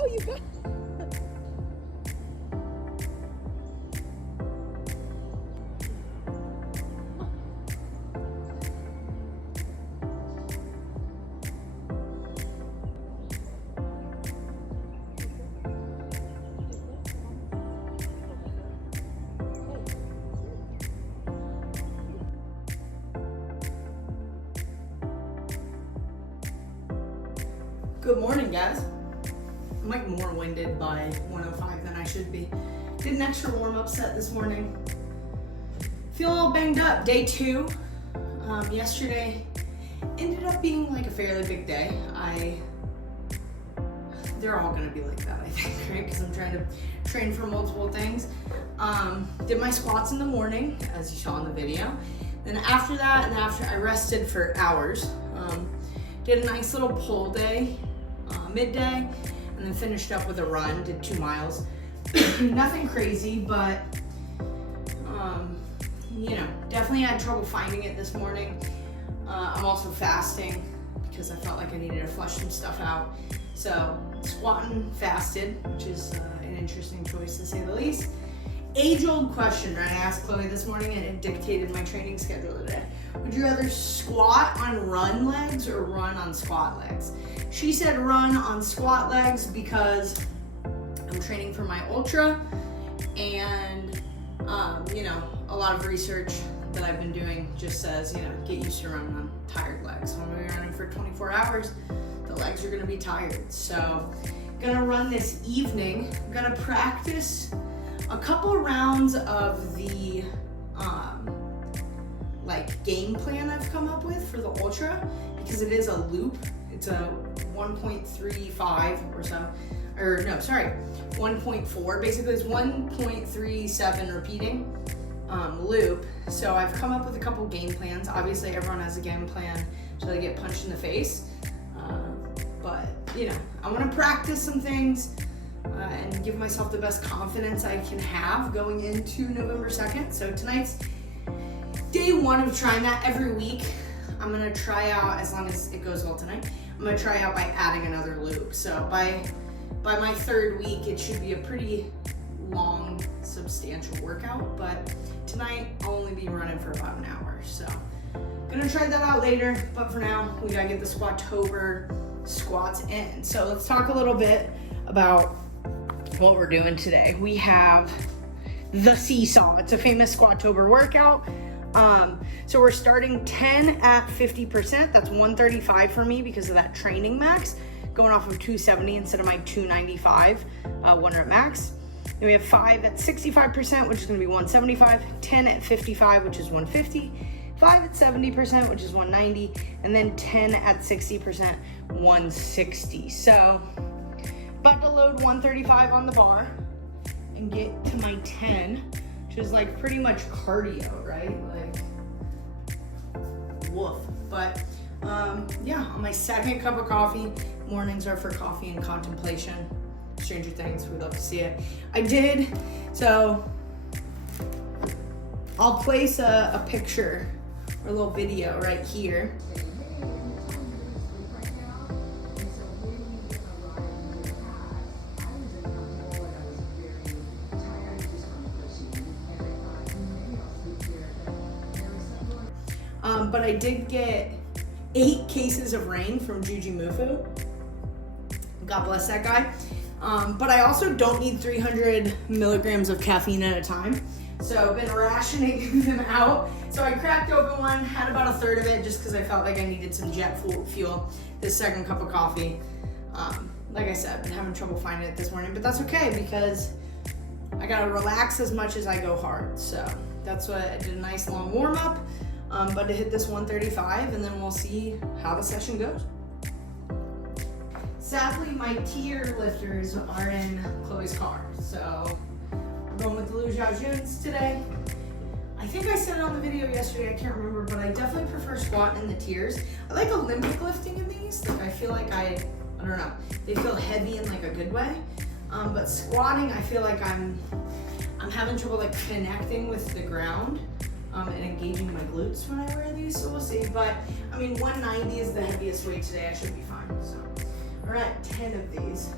Oh, you got. Good morning, guys. I'm like more winded by 1:05 than I should be. Did an extra warm-up set this morning. Feeling all banged up. Day 2. Yesterday ended up being like a fairly big day. They're all gonna be like that, I think, right? Because I'm trying to train for multiple things. Did my squats in the morning, as you saw in the video. Then after that, I rested for hours. Did a nice little pull day, midday, and then finished up with a run, did 2 miles. Nothing crazy, but definitely had trouble finding it this morning. I'm also fasting because I felt like I needed to flush some stuff out. So squatting fasted, which is an interesting choice to say the least. Age-old question, right? I asked Chloe this morning and it dictated my training schedule today. Would you rather squat on run legs or run on squat legs? She said run on squat legs because I'm training for my ultra, and a lot of research that I've been doing just says, get used to running on tired legs. So I'm gonna be running for 24 hours, the legs are gonna be tired. So gonna run this evening. I'm gonna practice a couple rounds of the game plan I've come up with for the ultra, because it is a loop. It's a 1.35 or so, 1.4. Basically, it's 1.37 repeating loop. So I've come up with a couple game plans. Obviously, everyone has a game plan so they get punched in the face. But I want to practice some things and give myself the best confidence I can have going into November 2nd. So tonight's day 1 of trying that. Every week I'm gonna try out, as long as it goes well tonight, I'm gonna try out by adding another loop. So by my 3rd week, it should be a pretty long, substantial workout, but tonight I'll only be running for about an hour. So gonna try that out later, but for now, we gotta get the Squatober squats in. So let's talk a little bit about what we're doing today. We have the SeeSaw. It's a famous Squatober workout. So we're starting 10 at 50%. That's 135 for me because of that training max, going off of 270 instead of my 295 1 rep max. Then we have 5 at 65%, which is going to be 175, 10 at 55, which is 150, 5 at 70%, which is 190, and then 10 at 60%, 160. So about to load 135 on the bar and get to my 10, which is like pretty much cardio, right? Like, woof. But on my 2nd cup of coffee. Mornings are for coffee and contemplation. Stranger Things, we love to see it. So I'll place a picture or a little video right here. But I did get 8 cases of rain from Juji Mufu. God bless that guy. But I also don't need 300 milligrams of caffeine at a time. So I've been rationing them out. So I cracked open one, had about a 1/3 of it just because I felt like I needed some jet fuel. This 2nd cup of coffee. Like I said, I've been having trouble finding it this morning, but that's okay because I gotta relax as much as I go hard. So that's what I did, a nice long warm up. But to hit this 135, and then we'll see how the session goes. Sadly, my tier lifters are in Chloe's car, so we're going with the Lu Xiaojuns today. I think I said it on the video yesterday, I can't remember, but I definitely prefer squatting in the tiers. I like Olympic lifting in these. Like, I feel like I don't know, they feel heavy in like a good way. But squatting, I feel like I'm having trouble like connecting with the ground. And engaging my glutes when I wear these, so we'll see. But I mean, 190 is the heaviest weight today. I should be fine. So we're at 10 of these.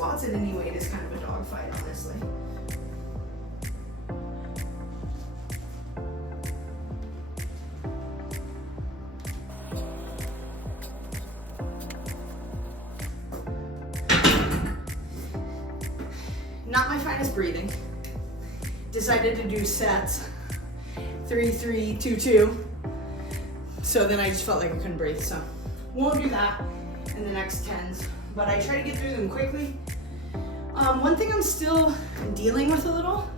squats at any weight is kind of a dogfight, honestly. Not my finest breathing. Decided to do sets, 3, 3, 2, 2. So then I just felt like I couldn't breathe. So won't do that in the next 10s, but I try to get through them quickly. One thing I'm still dealing with a little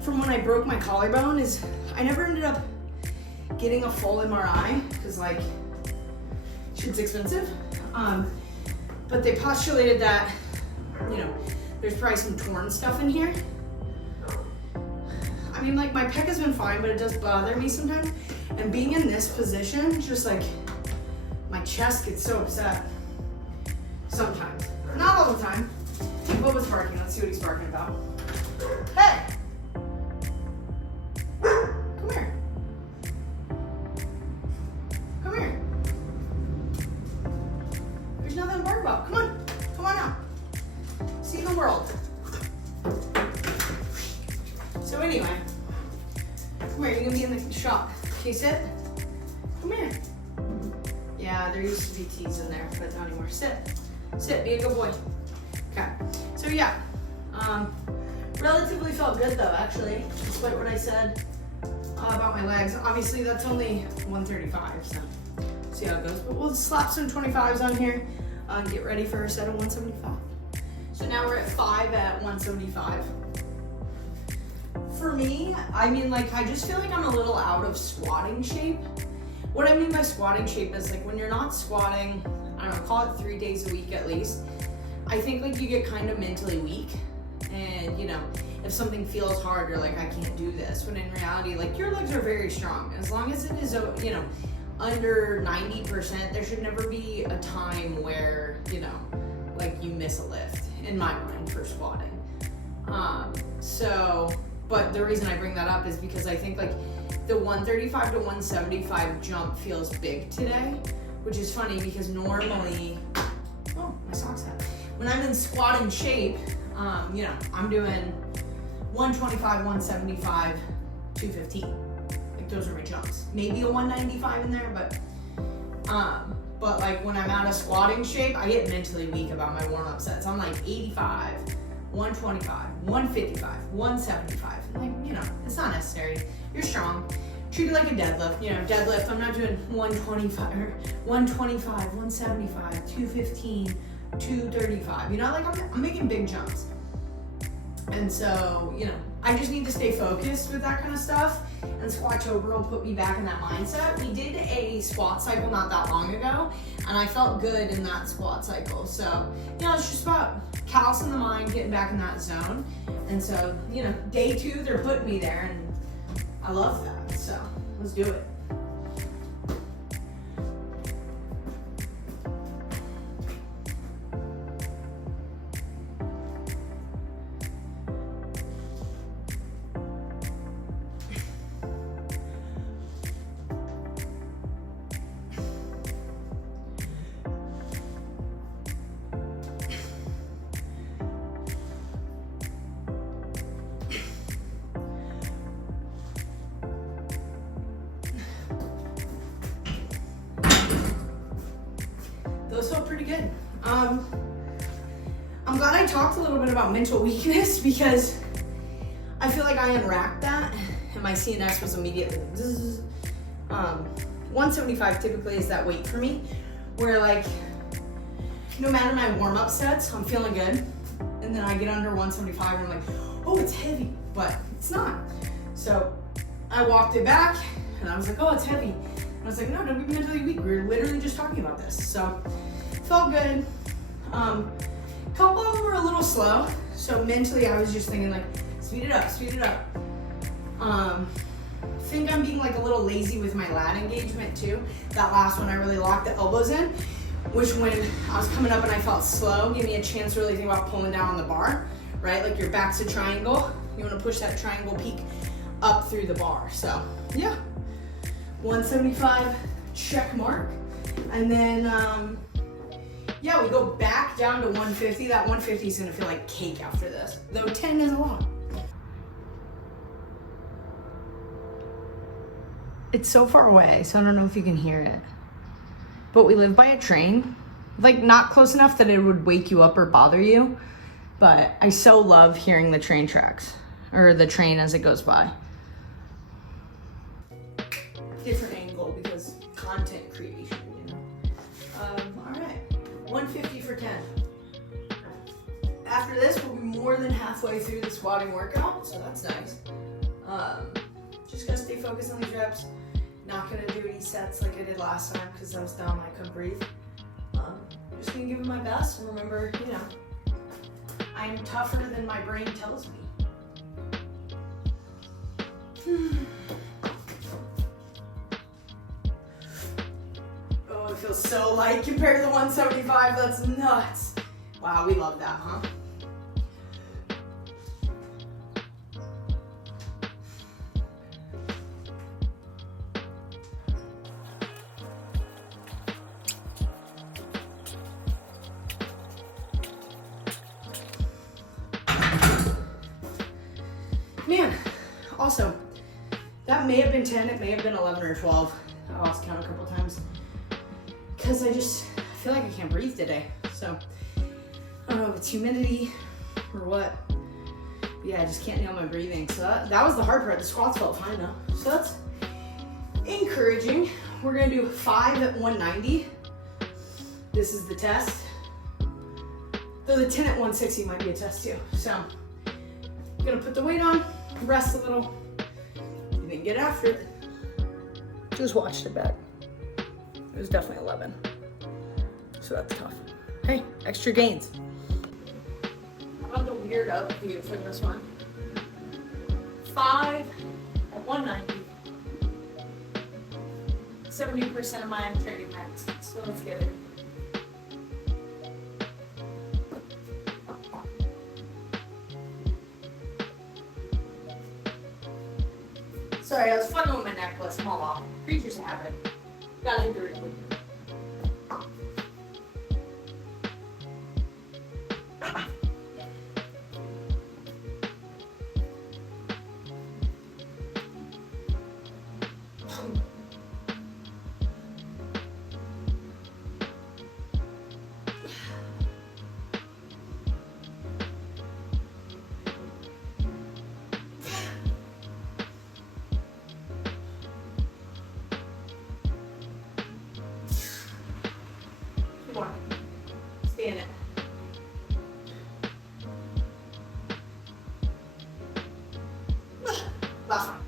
from when I broke my collarbone is I never ended up getting a full MRI because like shit's expensive. But they postulated that, you know, there's probably some torn stuff in here. I mean, like my pec has been fine, but it does bother me sometimes. And being in this position, just like my chest gets so upset sometimes. Not all the time. Bubba's barking. Let's see what he's barking about. Hey! Come here. Come here. There's nothing to bark about. Come on. Come on out. See the world. So anyway, come here. You're gonna be in the shop. Can you sit? Come here. Yeah, there used to be teas in there, but not anymore. Sit. Sit. Be a good boy. Okay. So yeah, relatively felt good though, actually, despite what I said about my legs. Obviously, that's only 135, so see how it goes. But we'll slap some 25s on here and get ready for a set of 175. So now we're at 5 at 175. For me, I mean, like, I just feel like I'm a little out of squatting shape. What I mean by squatting shape is like when you're not squatting, I don't know, call it 3 days a week at least, I think like you get kind of mentally weak. And you know, if something feels hard, you're like, I can't do this. When in reality, like your legs are very strong. As long as it is, you know, under 90%, there should never be a time where, you know, like you miss a lift, in my mind, for squatting. But the reason I bring that up is because I think like the 135 to 175 jump feels big today, which is funny because normally, oh, my socks out. When I'm in squatting shape, you know, I'm doing 125, 175, 215. Like those are my jumps. Maybe a 195 in there, but like when I'm out of squatting shape, I get mentally weak about my warm-up sets. I'm like 85, 125, 155, 175. Like, you know, it's not necessary. You're strong. Treat it like a deadlift. You know, deadlift, I'm not doing 125 or 125, 175, 215, 235. You know, like I'm making big jumps. And so, you know, I just need to stay focused with that kind of stuff, and Squatober will put me back in that mindset. We did a squat cycle not that long ago, and I felt good in that squat cycle. So, you know, it's just about callousing the mind, getting back in that zone. And so, you know, day 2, they're putting me there, and I love that. So, let's do it. Those felt pretty good. I'm glad I talked a little bit about mental weakness because I feel like I unwrapped that and my CNS was immediately 175 typically is that weight for me, where like no matter my warm-up sets, I'm feeling good, and then I get under 175 and I'm like, oh, it's heavy, but it's not. So I walked it back and I was like, oh, it's heavy. I was like, no, don't be mentally weak. We were literally just talking about this. So, felt good. Couple of them were a little slow. So mentally, I was just thinking like, speed it up, speed it up. Think I'm being like a little lazy with my lat engagement too. That last one, I really locked the elbows in, which when I was coming up and I felt slow, gave me a chance to really think about pulling down on the bar, right? Like your back's a triangle. You want to push that triangle peak up through the bar. So, yeah. 175 check mark. And then, yeah, we go back down to 150. That 150 is gonna feel like cake after this, though 10 is a lot. It's so far away, so I don't know if you can hear it. But we live by a train, like not close enough that it would wake you up or bother you. But I so love hearing the train tracks, or the train as it goes by. Different angle because content creation, you know. All right, 150 for 10. After this, we'll be more than halfway through the squatting workout, so that's nice. Just gotta stay focused on these reps. Not gonna do any sets like I did last time because I was dumb, I couldn't breathe. Just gonna give it my best and remember, you know, I am tougher than my brain tells me. Oh, it feels so light compared to the 175, that's nuts. Wow, we love that, huh? Man, also, that may have been 10, it may have been 11 or 12. I lost count a couple times. Because I feel like I can't breathe today. So, I don't know if it's humidity or what. But yeah, I just can't nail my breathing. So that was the hard part. The squats felt fine though. So that's encouraging. We're gonna do 5 at 190. This is the test. Though the 10 at 160 might be a test too. So, I'm gonna put the weight on, rest a little, and then get after it. Just watched it back. It was definitely 11. So that's tough. Hey, extra gains. How about the weird up view for this one? 5 at 190. 70% of my training max. So let's get it. Sorry, I was fucking with my necklace. Small off. Creatures have it. Gotta hit the record. Stay in it. Last one.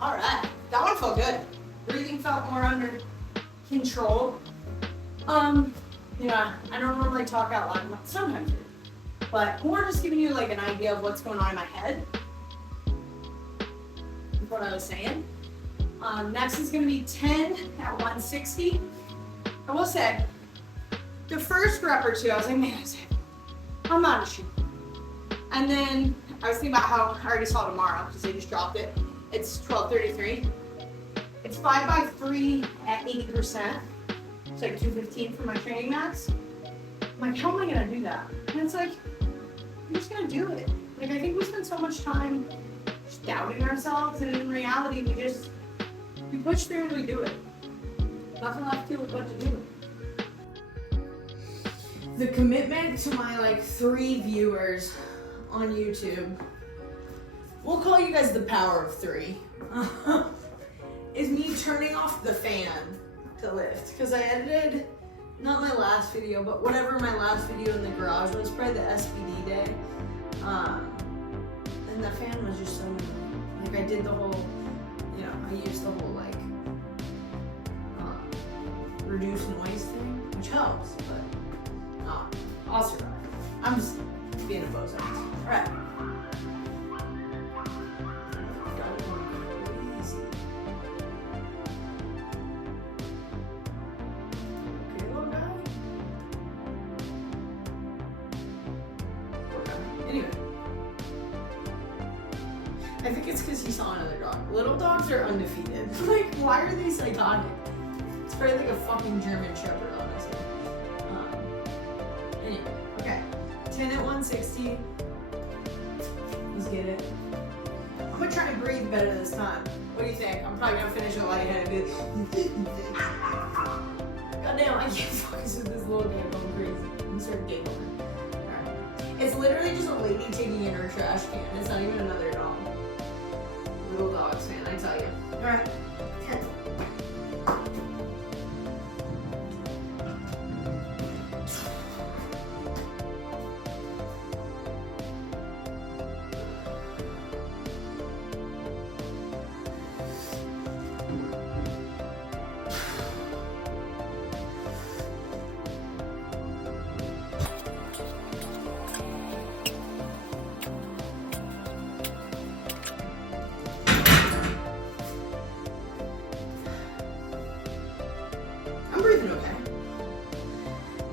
All right, that one felt good. Breathing felt more under control. Yeah, I don't normally talk out loud, but sometimes I do. But more just giving you like an idea of what's going on in my head. What I was saying. Next is gonna be 10 at 160. I will say, the first rep or two, I was like, man, I'm out of shoot. And then I was thinking about how I already saw tomorrow because they just dropped it. It's 12:33. It's 5 by 3 at 80%. It's like 215 for my training max. I'm like, how am I gonna do that? And it's like, I'm just gonna do it. Like, I think we spend so much time just doubting ourselves, and in reality, we push through and we do it. Nothing left to do but to do it. The commitment to my like 3 viewers on YouTube, we'll call you guys the power of 3, is me turning off the fan to lift. Because I edited, not my last video, but whatever my last video in the garage was, probably the SBD day. And the fan was just so annoying. Like I did the whole, I used the whole like reduce noise thing, which helps, but I'll survive. I'm just being a bozo. All right. Anyway, I think it's because he saw another dog. Little dogs are undefeated. Like, why are they psychotic? It's probably like a fucking German Shepherd, honestly. Anyway, okay. 10 at 160. Let's get it. I'm gonna try to breathe better this time. What do you think? I'm probably gonna finish it lightheaded. Goddamn, I can't focus with this little guy going crazy. I'm gonna start giggling. Alright. It's literally just a lady taking in her trash can. It's not even another dog. Little dogs, man, I tell you. Alright. 10. I'm breathing okay.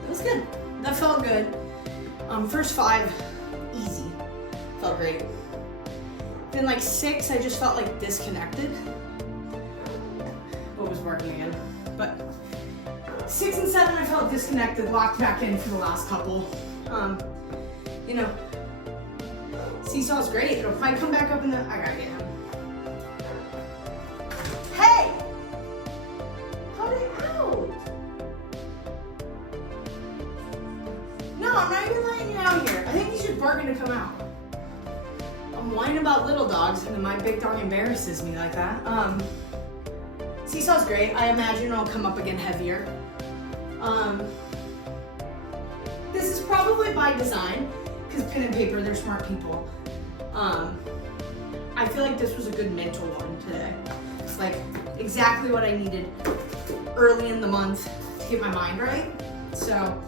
That was good. That felt good. First 5, easy. Felt great. Then like 6, I just felt like disconnected. What was barking again? But 6 and 7, I felt disconnected, locked back in for the last couple. You know, SeeSaw's great. It'll probably come back up in the, I gotta get him. Hey! Cut it out! No, I'm not even letting you out here. I think he's just barking to come out. I'm whining about little dogs and then my big dog embarrasses me like that. SeeSaw's great. I imagine it'll come up again heavier. This is probably by design because pen and paper, they're smart people. I feel like this was a good mental one today. It's like exactly what I needed early in the month to get my mind right. So,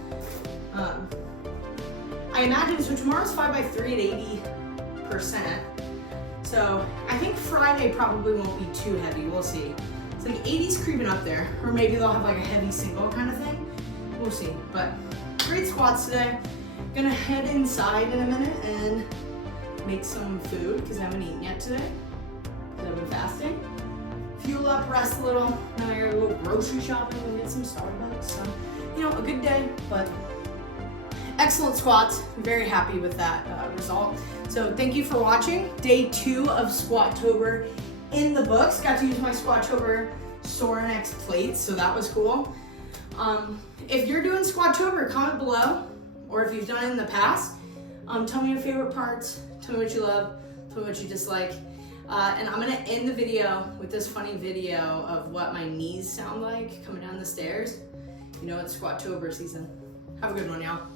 I imagine, so tomorrow's 5x3 at 80%. So I think Friday probably won't be too heavy, we'll see. It's like 80's creeping up there, or maybe they'll have like a heavy single kind of thing. We'll see, but great squats today. Gonna head inside in a minute and make some food because I haven't eaten yet today because I've been fasting. Fuel up, rest a little. Now I gotta go grocery shopping and get some Starbucks. So, you know, a good day, but excellent squats. I'm very happy with that result. So thank you for watching. Day 2 of Squatober in the books. Got to use my Squatober Sorenex plates, so that was cool. If you're doing Squatober, comment below, or if you've done it in the past, tell me your favorite parts, tell me what you love, tell me what you dislike. And I'm gonna end the video with this funny video of what my knees sound like coming down the stairs. You know, it's Squatober season. Have a good one, y'all.